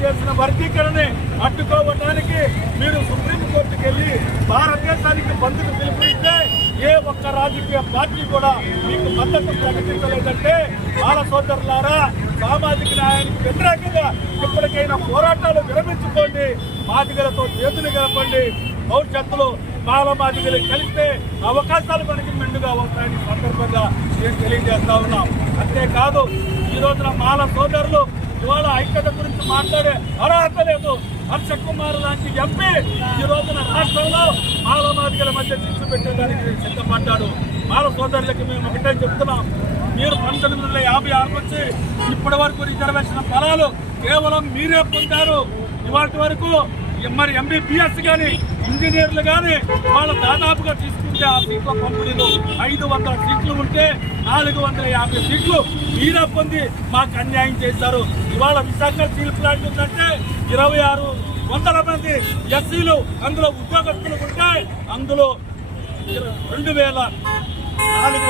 చేసిన వర్గీకరణని అడ్డుకోవడానికి మీరు సుప్రీంకోర్టుకి వెళ్ళి భారతదేశానికి బంధుకు పిలుపునిస్తే ఏ ఒక్క రాజకీయ పార్టీ కూడా మీకు మద్దతు ప్రకటించలేదంటే బాల సోదరులారా సామాజిక న్యాయానికి వ్యతిరేకంగా ఇప్పటికైనా పోరాటాలు విరమించుకోండి. మాదిగలతో చేతులు కలపండి. భవిష్యత్తులో బాల మాదిగలు కలిస్తే అవకాశాలు మనకి మెండుగా వస్తాయని సందర్భంగా నేను తెలియజేస్తా ఉన్నాం. అంతేకాదు ఈ రోజున మాల సోదరులు ఇవాళ ఐక్యత గురించి మాట్లాడే అర్హత లేదు. హర్ష కుమార్ లాంటి ఎంపీ ఈ రోజున రాష్ట్రంలో మాల మాదిగల మధ్య చిచ్చు పెట్టేదానికి సిద్ధపడ్డాడు. మాల సోదరులకు మేము ఒకటే చెప్తున్నాం. మీరు పంతొమ్మిది వందల యాభై ఆరు నుంచి ఇప్పటి వరకు రిజర్వేషన్ ఫలాలు కేవలం మీరే పొందారు. ఇవాటి వరకు మరి ఎంబీబీఎస్ కానీ ఇంజనీర్లు కానీ వాళ్ళు దాదాపుగా తీసుకుంటే ఆ సీట్ల పంపిణీలు ఐదు వందల సీట్లు ఉంటే నాలుగు వందల యాభై సీట్లు మీరే పొంది మాకు అన్యాయం చేశారు. ఇవాళ విశాఖ స్టీల్ ప్లాంట్ ఉందంటే ఇరవై ఆరు వందల మంది ఎస్సీలు అందులో ఉద్యోగస్తులు ఉంటే అందులో రెండు వేల నాలుగు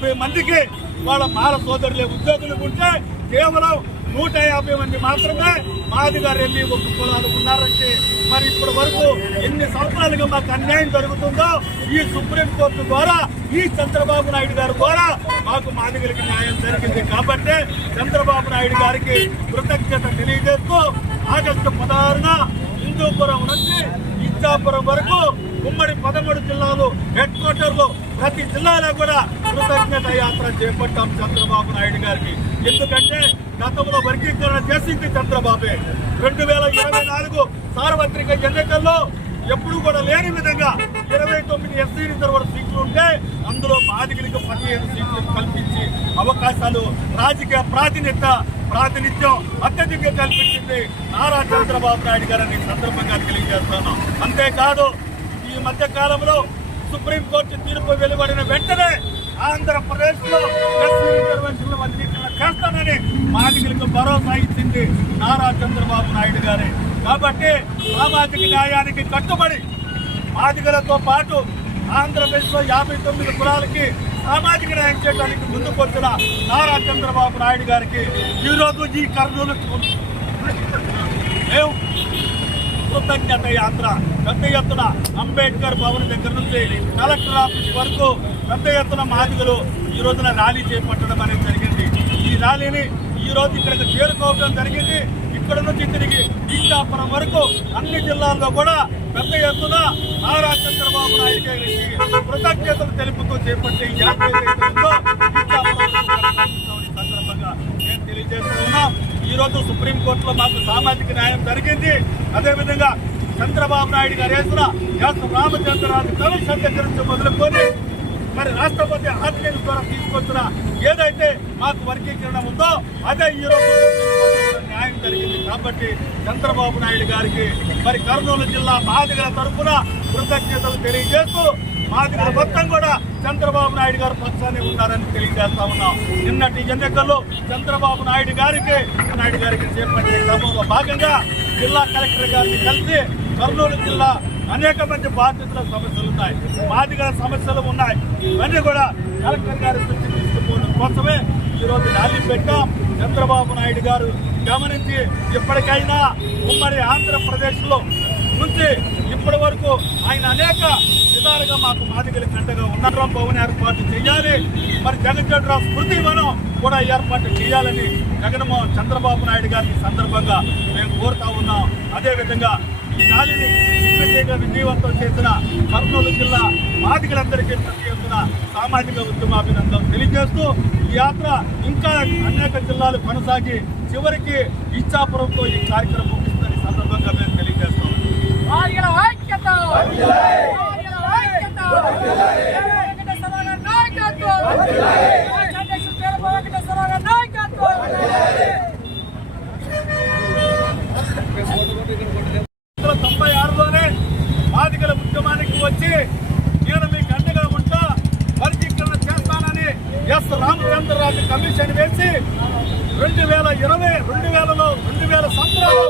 యాభై మందికి వాళ్ళ మాల సోదరులే ఉద్యోగులు ఉంటే కేవలం నూట యాభై మంది మాత్రమే మాదిగా రెల్లి ఒక్క కులాలు ఉన్నారంటే మరి ఇప్పటి వరకు ఎన్ని సంవత్సరాలుగా మాకు అన్యాయం జరుగుతుందో ఈ సుప్రీం కోర్టు ద్వారా ఈ చంద్రబాబు నాయుడు గారి ద్వారా మాకు మాదిగలకి న్యాయం జరిగింది. కాబట్టి చంద్రబాబు నాయుడు గారికి కృతజ్ఞత తెలియజేస్తూ ఆగస్టు పదహారున హిందూపురం నుంచి ఇచ్చాపురం వరకు ఉమ్మడి పదమూడు జిల్లాలు హెడ్ క్వార్టర్లు ప్రతి జిల్లాలో కూడా కృతజ్ఞత యాత్ర చేపట్టాం చంద్రబాబు నాయుడు గారికి. ఎందుకంటే గతంలో వర్గీకరణ చేసింది చంద్రబాబే. రెండు వేల ఇరవై నాలుగు సార్వత్రిక ఎన్నికల్లో ఎప్పుడు కూడా లేని విధంగా ఇరవై తొమ్మిది ఎస్సీ రిజర్వర్ సీట్లు ఉంటే అందులో బాధికులకు పదిహేను సీట్లు కల్పించి అవకాశాలు రాజకీయ ప్రాతినిధ్య ప్రాతినిధ్యం అత్యధికంగా కల్పించింది నారా చంద్రబాబు నాయుడు గారని సందర్భంగా తెలియజేస్తున్నాం అంతేకాదు ఈ మధ్య కాలంలో సుప్రీంకోర్టు తీర్పు వెలువడిన వెంటనే ఆంధ్రప్రదేశ్లో వర్గీకరణ చేస్తానని బాధికులకు భరోసా ఇచ్చింది నారా చంద్రబాబు నాయుడు గారే. కాబట్టి సామాజిక న్యాయానికి కట్టుబడి బాధికులతో పాటు ఆంధ్రప్రదేశ్లో యాభై తొమ్మిది కులాలకి సామాజిక న్యాయం చేయడానికి ముందుకొచ్చిన నారా చంద్రబాబు నాయుడు గారికి ఈరోజు ఈ కర్నూలు మేము కృతజ్ఞత యాత్ర పెద్ద ఎత్తున అంబేద్కర్ భవన్ దగ్గర నుంచి కలెక్టర్ ఆఫీస్ వరకు పెద్ద ఎత్తున మాదిగలు ఈ రోజున ర్యాలీ చేపట్టడం అనేది జరిగింది. ఈ ర్యాలీని ఈ రోజు ఇక్కడికి చేరుకోవడం జరిగింది. ఇక్కడ నుంచి తిరిగి ఈశాపురం వరకు అన్ని జిల్లాల్లో కూడా పెద్ద ఎత్తున నారా చంద్రబాబు నాయుడు గారికి కృతజ్ఞతలు తెలుపుతూ చేపట్టే యాత్ర ఏదైతే ఉందో ఈశాపురం వరకు ఈ సందర్భంగా నేను తెలియజేస్తూ ఈరోజు సుప్రీంకోర్టులో మాకు సామాజిక న్యాయం జరిగింది. అదేవిధంగా చంద్రబాబు నాయుడు గారు వేసిన ఎస్ రామచంద్రరాజు కమిషన్ దగ్గర నుంచి మొదలుకొని మరి రాష్ట్రపతి ఆర్డినెన్స్ ద్వారా తీసుకొచ్చిన ఏదైతే మాకు వర్గీకరణ ఉందో అదే ఈరోజు న్యాయం జరిగింది కాబట్టి చంద్రబాబు నాయుడు గారికి మరి కర్నూలు జిల్లా బాధితుల తరఫున కృతజ్ఞతలు తెలియజేస్తూ మాదిగల మొత్తం కూడా చంద్రబాబు నాయుడు గారు పక్షాన్ని ఉన్నారని తెలియజేస్తా ఉన్నాం. నిన్నటి ఎన్నికల్లో చంద్రబాబు నాయుడు గారికి నాయుడు గారికి చేపట్టిన క్రమంలో భాగంగా జిల్లా కలెక్టర్ గారిని కలిసి కర్నూలు జిల్లా అనేక మంది బాధితుల సమస్యలు ఉన్నాయి. మాదిగల సమస్యలు ఉన్నాయి. ఇవన్నీ కూడా కలెక్టర్ గారి దృష్టికి తీసుకుపోవడం కోసమే ఈ రోజు ర్యాలీ పెట్టాం చంద్రబాబు నాయుడు గారు గమనించి ఇప్పటికైనా ఉమ్మడి ఆంధ్రప్రదేశ్లో ఉంచి నుంచి ఇప్పటి వరకు ఆయన అనేక విధాలుగా మాకు మాదిగల కంటగా ఉన్నరం. భవన్ ఏర్పాటు చేయాలి. మరి జగన్ రావు స్మృతి వనం కూడా ఏర్పాటు చేయాలని జగన్మోహన్ చంద్రబాబు నాయుడు గారి సందర్భంగా మేము కోరుతా ఉన్నాం. అదేవిధంగా ఈ ర్యాలీని విజయవంతం చేసిన కర్నూలు జిల్లా మాదిగలందరికీ ప్రతి సామాజిక ఉద్యమాభినందనలు తెలియజేస్తూ ఈ యాత్ర ఇంకా అనేక జిల్లాలు కొనసాగి చివరికి ఇచ్చాపురంతో ఈ కార్యక్రమం ముగిస్తుందని సందర్భంగా ఎస్ రామచంద్రరాజు కమిషన్ వేసి రెండు వేల ఇరవై రెండు వేలలో రెండు వేల సంవత్సరాలు